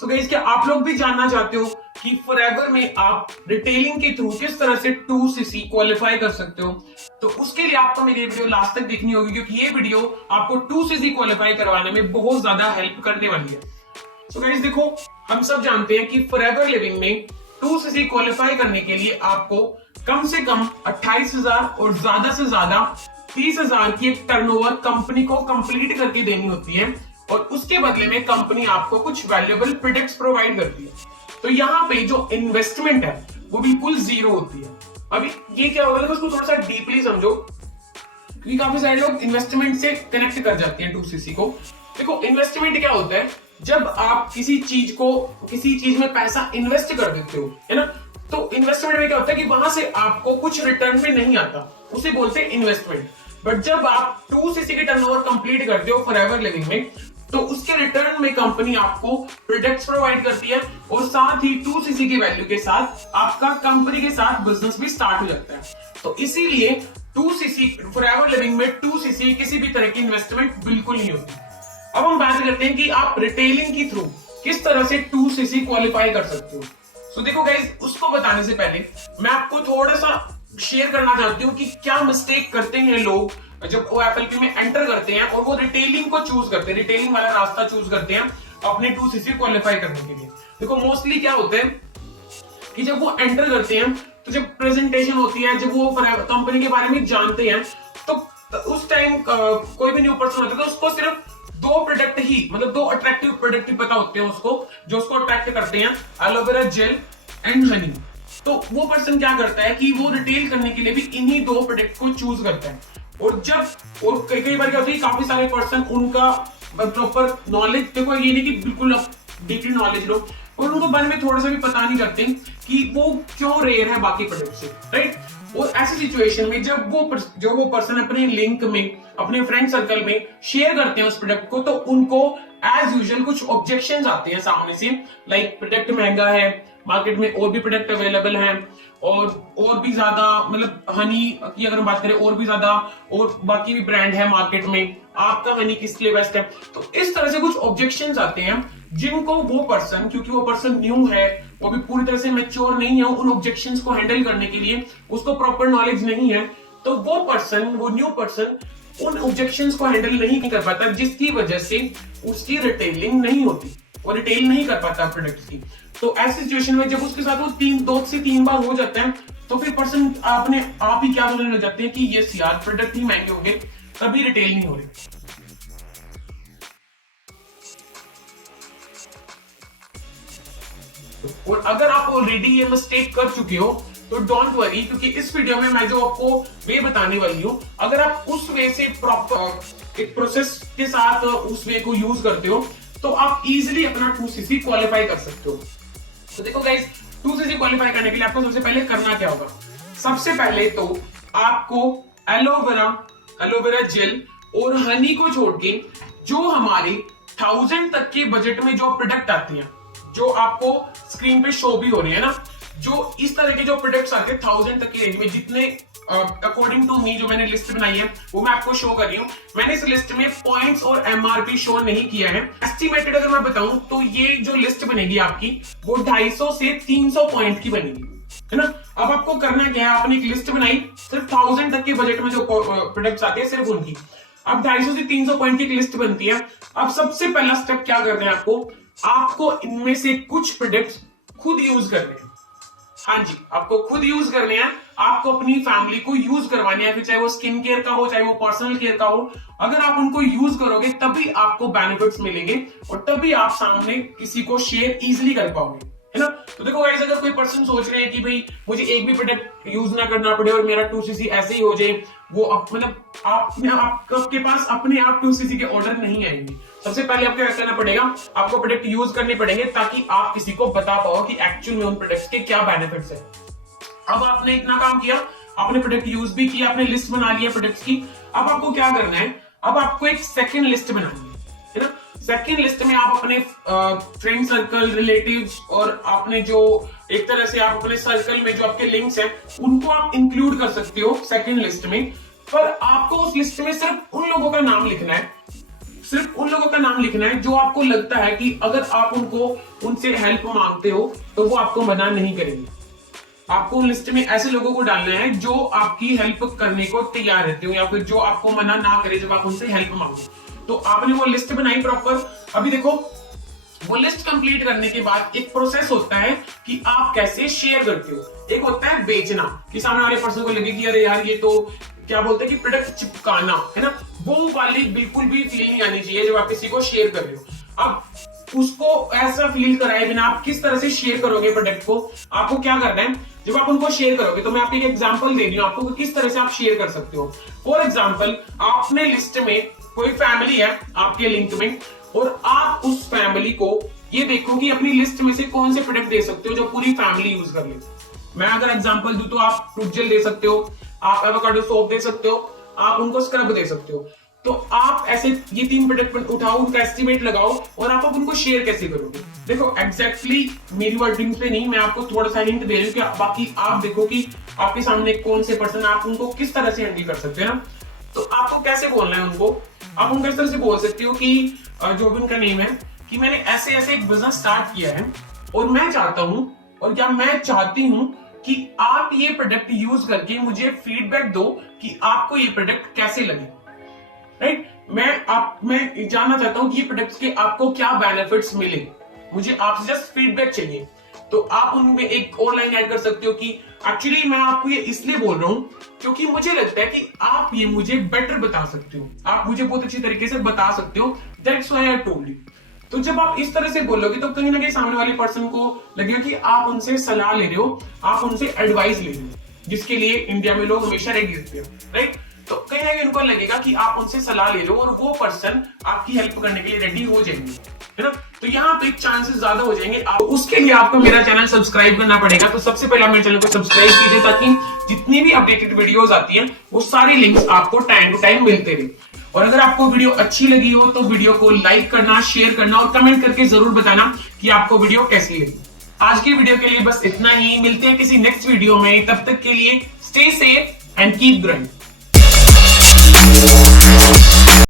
So guys, क्या आप लोग भी जानना चाहते हो कि फॉरएवर में आप रिटेलिंग के थ्रू किस तरह से 2cc क्वालिफाई कर सकते हो? तो उसके लिए आपको मेरी वीडियो लास्ट तक देखनी होगी, क्योंकि ये वीडियो आपको 2cc क्वालिफाई करवाने में बहुत ज्यादा हेल्प करने वाली है। सो गाइस देखो, हम सब जानते हैं कि फॉरएवर लिविंग में 2cc क्वालिफाई करने के लिए आपको कम से कम 28,000 और ज्यादा से ज्यादा 30,000 की एक टर्नओवर कंपनी को कंप्लीट करके देनी होती है, और उसके बदले में कंपनी आपको कुछ वैल्यूएबल प्रोडक्ट्स प्रोवाइड करती है। तो यहाँ पे जो इन्वेस्टमेंट है वो बिल्कुल जीरो होती है। अभी ये क्या होगा, तो उसको थोड़ा सा डीपली समझो, क्योंकि काफी सारे लोग इन्वेस्टमेंट से कनेक्ट कर जाते हैं 2cc को। देखो, इन्वेस्टमेंट क्या होता है? जब आप किसी चीज में पैसा इन्वेस्ट कर देते हो, है ना, तो इन्वेस्टमेंट में क्या होता है कि वहां से आपको कुछ रिटर्न में नहीं आता, उसे बोलते हैं इन्वेस्टमेंट। बट जब आप 2cc के टर्नओवर कंप्लीट करते हो फॉरएवर लिविंग में, तो उसके रिटर्न में कंपनी आपको प्रोडक्ट्स प्रोवाइड करती है, और साथ ही 2cc की वैल्यू के साथ आपका कंपनी के साथ बिजनेस भी स्टार्ट हो जाता है। तो इसीलिए 2cc फॉरएवर लिविंग में 2cc किसी भी तरह की इन्वेस्टमेंट बिल्कुल नहीं होती। अब हम बात करते हैं कि आप रिटेलिंग के थ्रू किस तरह से 2cc क्वालिफाई कर सकते हो। सो देखो गाइस, उसको बताने से पहले मैं आपको थोड़ा सा शेयर करना चाहती हूँ कि क्या मिस्टेक करते हैं लोग जब वो एफएलपी में एंटर करते हैं और वो रिटेलिंग को चूज करते हैं, रिटेलिंग वाला रास्ता चूज करते हैं अपने 2cc क्वालिफाई करने के लिए। देखो, मोस्टली क्या होता है कि जब वो एंटर करते हैं, तो जब प्रेजेंटेशन होती है, जब वो कंपनी के बारे में जानते हैं, तो उस टाइम कोई भी न्यू पर्सन होता है तो उसको सिर्फ दो प्रोडक्ट ही, मतलब दो अट्रैक्टिव प्रोडक्ट ही पता होते हैं उसको, जो उसको अट्रैक्ट करते हैं, एलोवेरा जेल एंड हनी। तो वो पर्सन क्या करता है कि वो रिटेल करने के लिए भी इन्हीं दो प्रोडक्ट को चूज करता है। और कई बार क्या होता है, काफी सारे पर्सन उनका प्रॉपर नॉलेज, देखो ये नहीं कि बिल्कुल डीपली नॉलेज लो, और उनको बारे में थोड़ा सा भी पता नहीं करते कि वो क्यों रेयर है बाकी प्रोडक्ट से, राइट। और ऐसी सिचुएशन में जब वो पर्सन अपने लिंक में, अपने फ्रेंड सर्कल में शेयर करते हैं उस प्रोडक्ट को, तो उनको एज यूजुअल कुछ ऑब्जेक्शंस आते हैं सामने से, लाइक प्रोडक्ट महंगा है, मार्केट में और भी प्रोडक्ट अवेलेबल हैं, और भी ज्यादा, मतलब हनी की अगर हम बात करें, और भी ज्यादा और बाकी भी ब्रांड है मार्केट में, आपका हनी किस लिए बेस्ट है। तो इस तरह से कुछ ऑब्जेक्शंस आते हैं जिनको वो पर्सन, क्योंकि वो पर्सन न्यू है, वो भी पूरी तरह से मैच्योर नहीं है उन ऑब्जेक्शंस को हैंडल करने के लिए, उसको प्रॉपर नॉलेज नहीं है, तो वो न्यू पर्सन उन ऑब्जेक्शंस को हैंडल नहीं कर पाता, जिसकी वजह से उसकी रिटेलिंग नहीं होती, वो रिटेल नहीं कर पाता प्रोडक्ट की। तो ऐसी सिचुएशन में जब उसके साथ वो 2 से 3 बार हो जाता है, तो फिर पर्सन अपने आप ही क्या सोचने लग जाते हैं कि ये यार प्रोडक्ट ही महंगे होंगे, तभी रिटेल नहीं हो रही। और अगर आप ऑलरेडी ये मिस्टेक कर चुके हो तो डोंट वरी, क्योंकि इस वीडियो में मैं जो आपको वे बताने वाली हूँ, अगर आप उस वे से प्रॉपर एक प्रोसेस के साथ उस वे को यूज करते हो, तो आप इजीली अपना 2cc क्वालिफाई कर सकते हो। तो देखो गाइस, 2cc क्वालिफाई करने के लिए आपको सबसे पहले करना क्या होगा? सबसे पहले तो आपको एलोवेरा जेल और हनी को छोड़ के जो हमारे 1000 तक के बजट में जो प्रोडक्ट आती हैं, जो आपको स्क्रीन पे शो भी हो रही है ना, जो इस तरह के जो प्रोडक्ट्स आते हैं 1000 तक की रेंज में, जितने अकॉर्डिंग टू मी जो मैंने लिस्ट बनाई है वो मैं आपको शो कर रही हूँ। मैंने इस लिस्ट में पॉइंट्स और एमआरपी शो नहीं किया है। एस्टिमेटेड अगर मैं बताऊं तो ये जो लिस्ट बनेगी आपकी, वो 250 से 300 पॉइंट की बनेगी, है ना। अब आपको करना क्या है, आपने एक लिस्ट बनाई सिर्फ 1000 तक के बजट में जो प्रोडक्ट्स आते हैं सिर्फ उनकी। अब 250 से 300 पॉइंट की एक लिस्ट बनती है। अब सबसे पहला स्टेप क्या करना है आपको इनमें से कुछ प्रोडक्ट्स खुद यूज करने हैं। हाँ जी, आपको खुद यूज करने हैं, आपको अपनी फैमिली को यूज करवाने हैं, फिर चाहे वो स्किन केयर का हो, चाहे वो पर्सनल केयर का हो। अगर आप उनको यूज करोगे तभी आपको बेनिफिट्स मिलेंगे, और तभी आप सामने किसी को शेयर इजीली कर पाओगे, है ना। तो देखो गाइस, अगर कोई पर्सन सोच रहे हैं कि भाई मुझे एक भी प्रोडक्ट यूज ना करना पड़े और मेरा 2cc ऐसे ही हो जाए, वो मतलब आपके पास अपने आप 2cc के ऑर्डर नहीं आएंगे। सबसे पहले आपको क्या करना पड़ेगा, आपको प्रोडक्ट यूज करने पड़ेंगे, ताकि आप किसी को बता पाओ कि एक्चुअल में उन प्रोडक्ट्स के क्या बेनिफिट्स है। अब आपने इतना काम किया, आपने प्रोडक्ट यूज भी किया, आपने लिस्ट बना लिया प्रोडक्ट्स की। अब आपको क्या करना है, अब आपको एक सेकंड लिस्ट बनानी है ना। सेकंड लिस्ट में आप अपने फ्रेंड सर्कल, रिलेटिव्स, और आपने जो एक तरह से आप अपने सर्कल में जो आपके लिंक्स हैं उनको आप इंक्लूड कर सकते हो सेकंड लिस्ट में। पर आपको उस लिस्ट में सिर्फ उन लोगों का नाम लिखना है, सिर्फ उन लोगों का नाम लिखना है जो आपको लगता है कि अगर आप उनसे हेल्प मांगते हो तो वो आपको मना नहीं करेंगे। आपको लिस्ट में ऐसे लोगों को डालना है जो आपकी हेल्प करने को तैयार रहते हो या फिर जो आपको मना ना करे जब आप उनसे हेल्प मांगो। तो आपने वो लिस्ट बनाई प्रॉपर। अभी देखो, वो लिस्ट कंप्लीट करने के बाद एक प्रोसेस होता है कि आप कैसे शेयर करते हो। एक होता है बेचना, कि सामने वाले पर्सन को लगे कि अरे यार ये तो क्या बोलते हैं कि प्रोडक्ट चिपकाना है ना, वो वाली बिल्कुल भी फील नहीं आनी चाहिए जब आप किसी को शेयर कर रहे हो। अब उसको ऐसा फील कराए बिना आप किस तरह से शेयर करोगे प्रोडक्ट को, आपको क्या करना है जब आप उनको शेयर करोगे। तो मैं आपको एक एग्जांपल दे रही हूँ आपको किस तरह से आप शेयर कर सकते हो। फॉर एग्जांपल, आपने लिस्ट में कोई फैमिली है आपके लिंक में, और आप उस फैमिली को ये देखो कि अपनी लिस्ट में से कौन से प्रोडक्ट दे सकते हो जो पूरी फैमिली यूज कर ले। मैं अगर एग्जांपल दूं तो आप फ्रूट जेल दे सकते हो, आप एवोकाडो सोप दे सकते हो, आप उनको स्क्रब दे सकते हो। तो आप ऐसे ये 3 प्रोडक्ट उठाओ, उनका एस्टिमेट लगाओ और आप उनको शेयर कैसे करोगे। देखो एग्जैक्टली मेरी वर्डिंग पे नहीं, मैं आपको थोड़ा सा हिंट दे रही हूँ कि बाकी आप देखो कि आपके सामने कौन से पर्सन, आप उनको किस तरह से हैंडल कर सकते हैं ना। तो आपको कैसे बोलना है उनको, आप उनको इस तरह से बोल सकते हो कि जो भी उनका नेम है कि मैंने ऐसे ऐसे एक बिजनेस स्टार्ट किया है और मैं चाहता हूं और क्या मैं चाहती हूं कि आप ये प्रोडक्ट यूज करके मुझे फीडबैक दो कि आपको ये प्रोडक्ट कैसे लगे। राइट, मैं जानना चाहता हूं कि ये प्रोडक्ट्स के आपको क्या बेनिफिट्स मिले, मुझे आपसे जस्ट फीडबैक चाहिए। तो आप उनमें एक और लाइन ऐड कर सकते हो कि एक्चुअली मैं आपको ये इसलिए बोल रहा हूं क्योंकि मुझे लगता है कि आप ये मुझे बेटर बता सकते हो, आप मुझे बहुत अच्छी तरीके से बता सकते हो, that's why I told you. तो जब आप इस तरह से बोलोगे तो कहीं ना कहीं सामने वाले पर्सन को लगेगा कि आप उनसे सलाह ले रहे हो, आप उनसे एडवाइस ले रहे हो, जिसके लिए इंडिया में लोग हमेशा रेडी रहते हैं। राइट, तो कहीं ना कहीं उनको लगेगा कि आप उनसे सलाह ले रहे हो और वो पर्सन आपकी हेल्प करने के लिए रेडी हो जाएंगे, है ना। तो यहाँ पे चांसेस ज्यादा हो जाएंगे। आप उसके लिए आपको मेरा चैनल सब्सक्राइब करना पड़ेगा। तो सबसे पहले मेरे चैनल को सब्सक्राइब कीजिए ताकि जितनी भी अपडेटेड वीडियोस आती हैं वो सारी लिंक्स आपको टाइम टू टाइम मिलते रहे। और अगर आपको वीडियो अच्छी लगी हो तो वीडियो को लाइक करना, शेयर करना और कमेंट करके जरूर बताना कि आपको वीडियो कैसी लगी। आज की वीडियो के लिए बस इतना ही, मिलते हैं किसी नेक्स्ट वीडियो में, तब तक के लिए stay safe and keep growing.